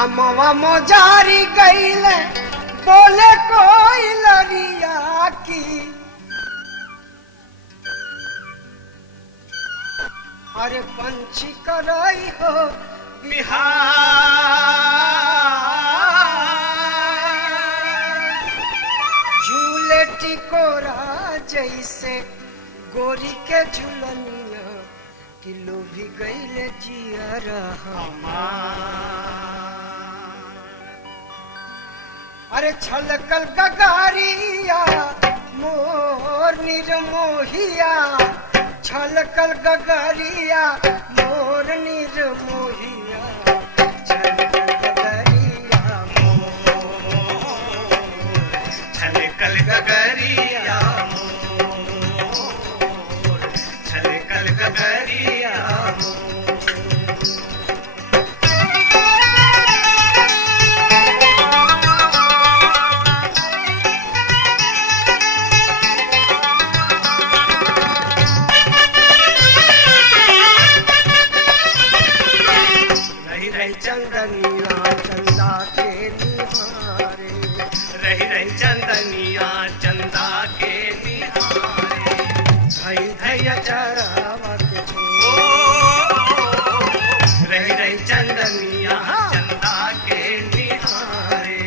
अमवा मोजारी गईले बोले कोई लरिया की अरे पंछी करई हो बिहार झूले टिकोरा जैसे गोरी के झुलनिया किलो भी गईले जिया अरे छलकल गगारिया मोर निर्मोहिया छलकल गगरिया मोर निर्मोहिया छलकल गगरिया मोर छलकल गगरिया मोर छलकल गगरिया चंदनिया चंदा के निहारे रही रही चंदनिया चंदा के निहारे धई धैया चरावा के रही रही चंदनिया चंदा के निहारे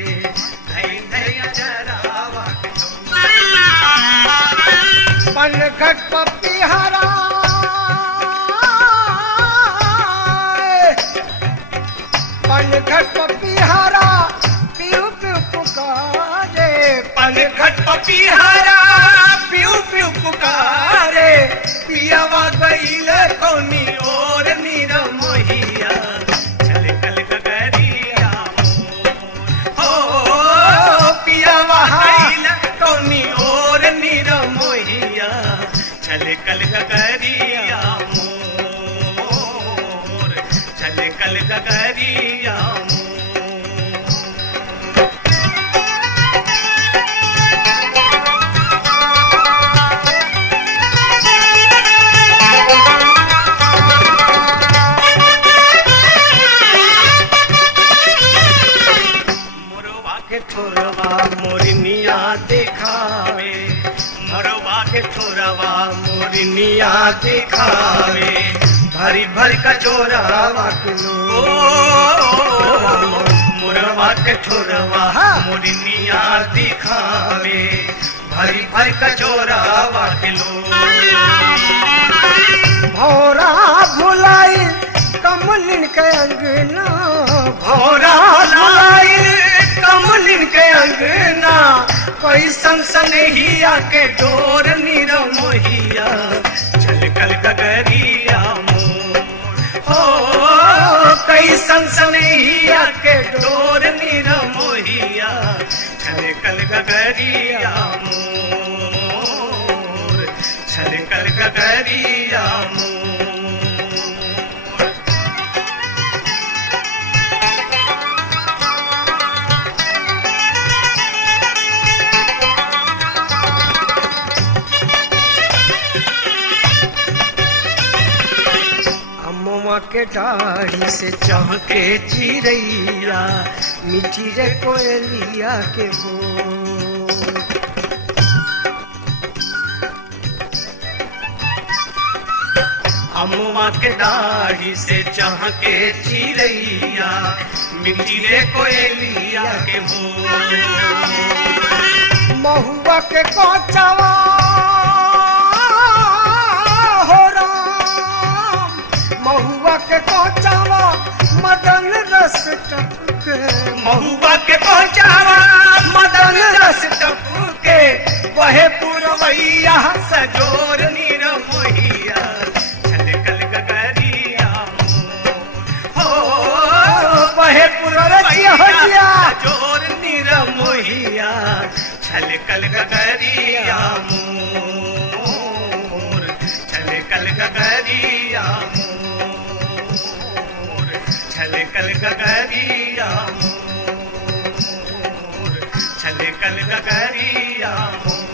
धई धैया चरावा के पनघट पपिहरा पनघट पपिहरा पियू पियू पुकारे पनघट पपिहरा पियू पियू पुकारे पियावा गईले कोनी और निरमोहिया छलकल गगरिया हो पियावा गईले कोनी और निरमोहिया छलकल गगरिया मोर छलकल गगरिया थोरवा मोरनिया दिखावे मोरवा के थोरवा मोरनिया दिखावे भरी भरी कचोरवा किलो मोरवा के थोरवा मोरनिया दिखावे भरी भरी कचोरवा किलो भौरा भुलाई कमलिन के अंगना भौरा भुलाई कमलिन के अंगना कोई सनसनहिया के डोर निरमोहिया छलकल गगरिया मोर हो कई सनसनहिया के डोर निरमोहिया छलकल गगरिया मोर छलकल गगरिया मोर के डाढ़ी से चहके चिरैया मिठी रे कोयलिया के बोल अमुआ के डाढ़ी से चहके चिरैया मिठी रे कोयलिया के बोल महुआ के कोचवा महुआ के कोचावा मदन रस टपके महुआ के कोचावा मदन रस टपके वहे पुरवैया सजोर निरमोहिया छलकल गगरिया हो वहे पुरवैया सजोर निरमोहिया छलकल गगरिया मोर छलकल गगरिया छलकल गगरिया मोर छलकल गगरिया मोर